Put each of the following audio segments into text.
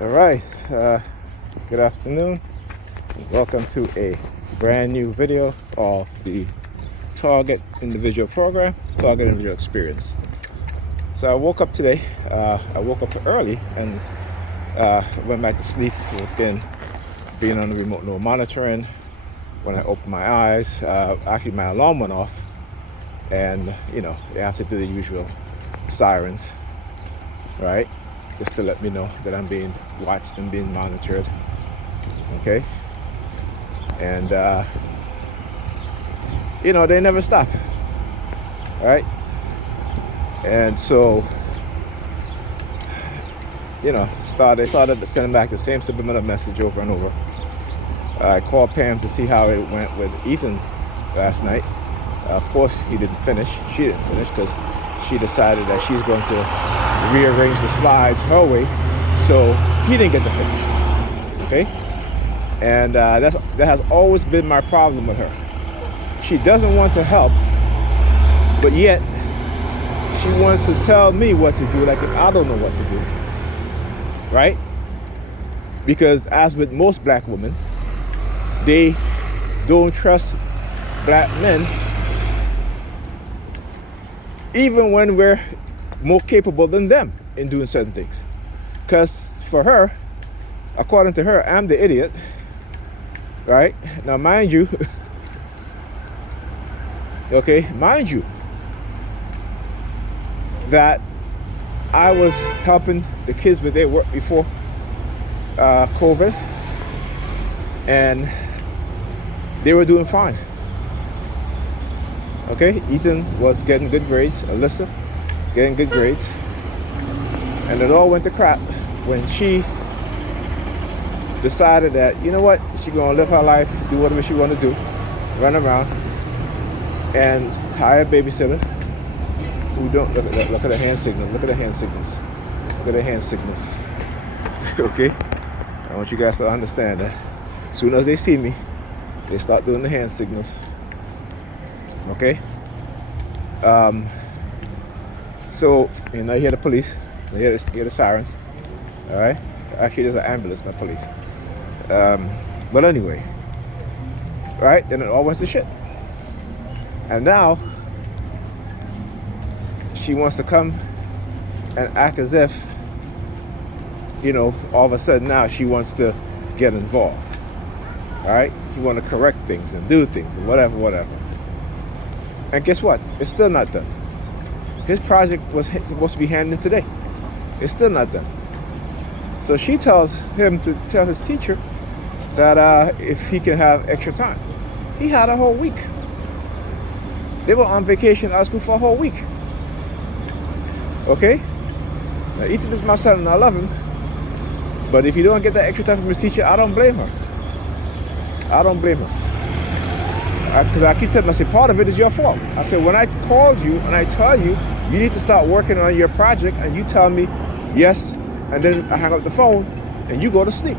All right, good afternoon. Welcome to a brand new video of the Target Individual Program, Target Individual Experience. So I woke up today, I woke up early and went back to sleep within being on the remote no monitoring. When I opened my eyes, actually my alarm went off, and you know, they have to do the usual sirens, right? Just to let me know that I'm being watched and being monitored. Okay. And you know, they never stop, right? And so, you know, they started sending back the same subliminal message over and over. I called Pam to see how it went with Ethan last night. Of course, he didn't finish. She didn't finish because she decided that she's going to rearrange the slides her way, so he didn't get to finish. Okay, and that has always been my problem with her. She doesn't want to help, but yet she wants to tell me what to do, like if I don't know what to do, right? Because as with most black women, they don't trust black men even when we're more capable than them in doing certain things. Because for her, according to her, I'm the idiot, right? Now, mind you, okay, mind you, that I was helping the kids with their work before COVID, and they were doing fine. Okay, Ethan was getting good grades, Alyssa getting good grades, and it all went to crap when she decided that, you know what, she's gonna live her life, do whatever she wanna do, run around, and hire a babysitter who don't look at the hand signals, look at the hand signals, look at the hand signals. Okay, I want you guys to understand that as soon as they see me, they start doing the hand signals. Okay. So you know, you hear the police, you hear the sirens. All right. Actually, there's an ambulance, not police. But anyway, right? Then it all went to shit. And now she wants to come and act as if, you know, all of a sudden now she wants to get involved. All right. She want to correct things and do things and whatever. And guess what? It's still not done. His project was supposed to be handed in today. It's still not done. So she tells him to tell his teacher that if he can have extra time. He had a whole week. They were on vacation at school for a whole week. Okay? Now, Ethan is my son and I love him. But if you don't get that extra time from his teacher, I don't blame her. I don't blame her. Because I keep telling them, I say, part of it is your fault. I said, when I called you and I tell you, you need to start working on your project, and you tell me, yes, and then I hang up the phone, and you go to sleep.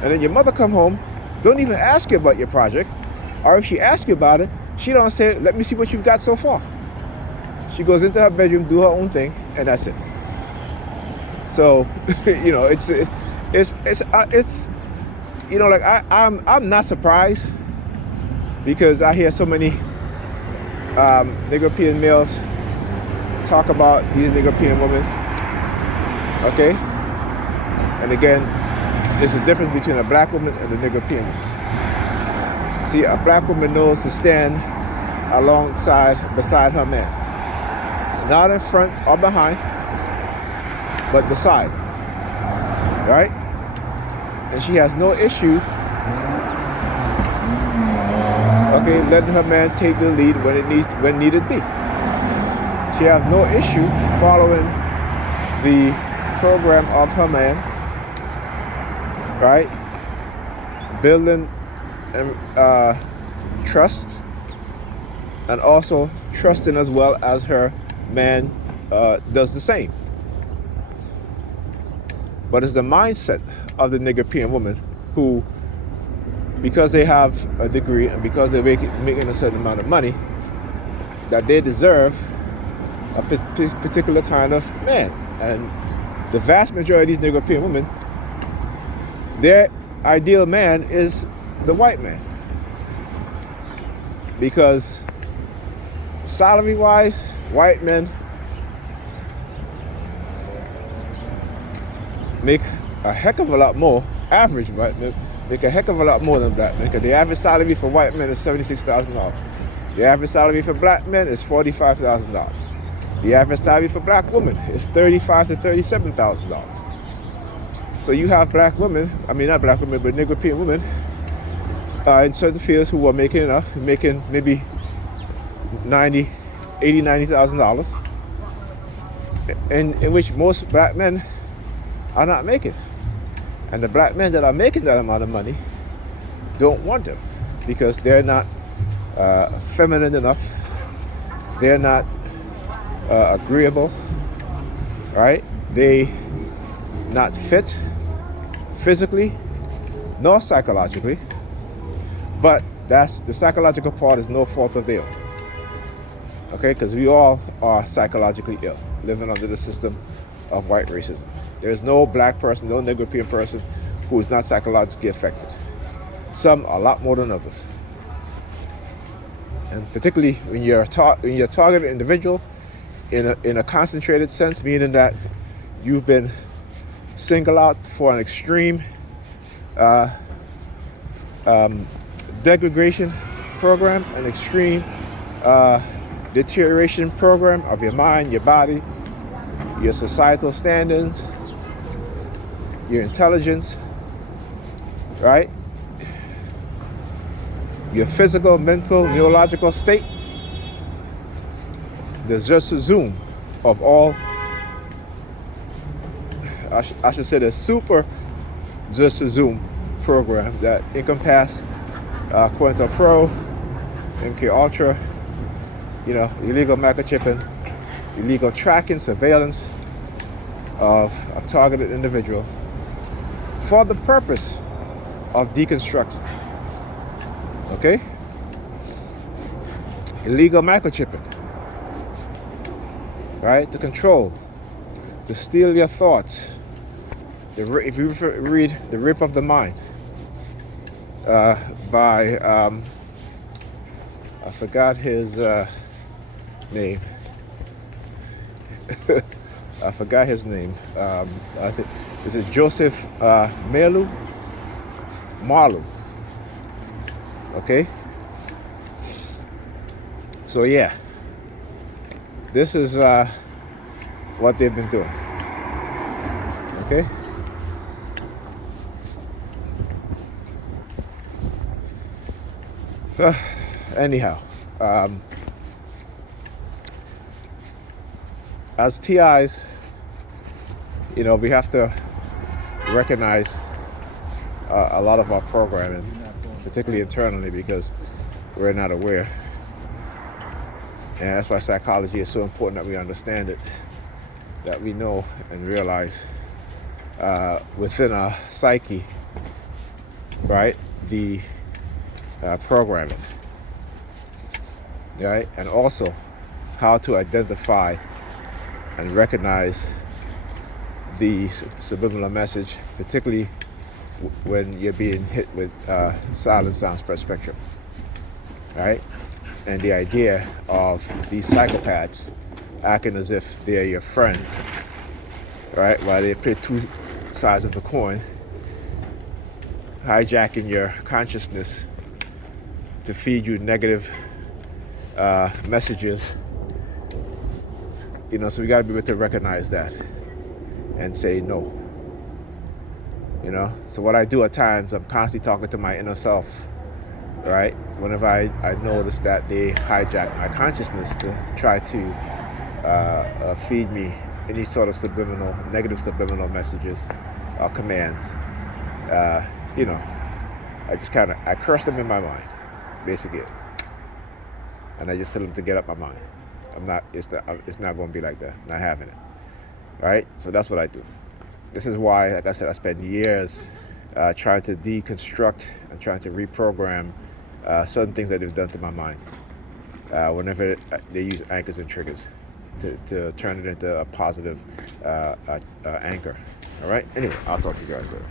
And then your mother come home, don't even ask you about your project, or if she asks you about it, she don't say, let me see what you've got so far. She goes into her bedroom, do her own thing, and that's it. So, you know, it's you know, like I'm not surprised. Because I hear so many Nigerian males talk about these Nigerian women, okay? And again, there's a difference between a black woman and a Nigerian. See, a black woman knows to stand beside her man. Not in front or behind, but beside, right? And she has no issue, okay, letting her man take the lead when needed be. She has no issue following the program of her man, right? Building trust, and also trusting as well as her man does the same. But it's the mindset of the Nigerian woman who, because they have a degree and because they're making a certain amount of money, that they deserve a particular kind of man. And the vast majority of these Negro European women, their ideal man is the white man. Because salary-wise, white men make a heck of a lot more, average white men make a heck of a lot more than black men. Because the average salary for white men is $76,000. The average salary for black men is $45,000. The average salary for black women is $35,000 to $37,000. So you have black women, I mean not black women, but Negro European women in certain fields who are making enough, making maybe $90,000, in which most black men are not making. And the black men that are making that amount of money don't want them because they're not feminine enough, they're not agreeable, right? They not fit physically nor psychologically, but that's the psychological part is no fault of their own. Okay, because we all are psychologically ill, living under the system of white racism. There's no black person, no Negro European person who is not psychologically affected. Some a lot more than others. And particularly when you're targeted individual in a concentrated sense, meaning that you've been singled out for an extreme degradation program, an extreme deterioration program of your mind, your body, your societal standings, your intelligence, right? Your physical, mental, neurological state. There's just a zoom of all, I should say the super just a zoom program that encompass COINTELPRO, MK Ultra, illegal microchipping, illegal tracking, surveillance of a targeted individual for the purpose of deconstruction. Okay? Illegal microchipping, right? To control, to steal your thoughts. If you read The Rape of the Mind by, I forgot his name. I forgot his name. I think this is Joseph Marlowe. Okay. So yeah, this is what they've been doing. Okay. Anyhow, as TIs, we have to recognize a lot of our programming, particularly internally, because we're not aware. And that's why psychology is so important, that we understand it, that we know and realize within our psyche, right, the programming, right, and also how to identify and recognize the subliminal message, particularly when you're being hit with silent sound spectrum, right? And the idea of these psychopaths acting as if they're your friend, right? While they play two sides of the coin, hijacking your consciousness to feed you negative messages. So we gotta be able to recognize that and say no. So what I do at times, I'm constantly talking to my inner self, right? Whenever I notice that they hijack my consciousness to try to feed me any sort of negative subliminal messages or commands, I just I curse them in my mind, basically. And I just tell them to get up my mind. It's not going to be like that. Not having it. All right? So that's what I do. This is why, like I said, I spend years trying to deconstruct and trying to reprogram certain things that they've done to my mind whenever they use anchors and triggers. to turn it into a positive anchor. All right. Anyway, I'll talk to you guys later.